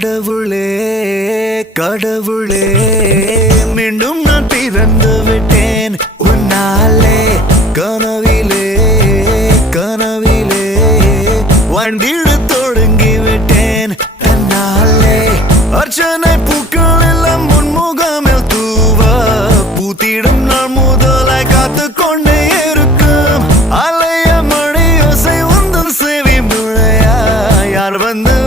கடவுளே கடவுளே மீண்டும் நான் பிறந்து விட்டேன் உன்னாலே கனவிலே கனவிலே வாழ்ந்திட தொடங்கி விட்டேன் தன்னாலே அர்ச்சனை பூக்கள் எல்லாம் முன்முகமேல் தூவ பூத்திடும் நாள் முதலாய் காத்து கொண்டே இருக்கும் அலைய மணி ஓசை உந்தன் செவி முழையா யார் வந்து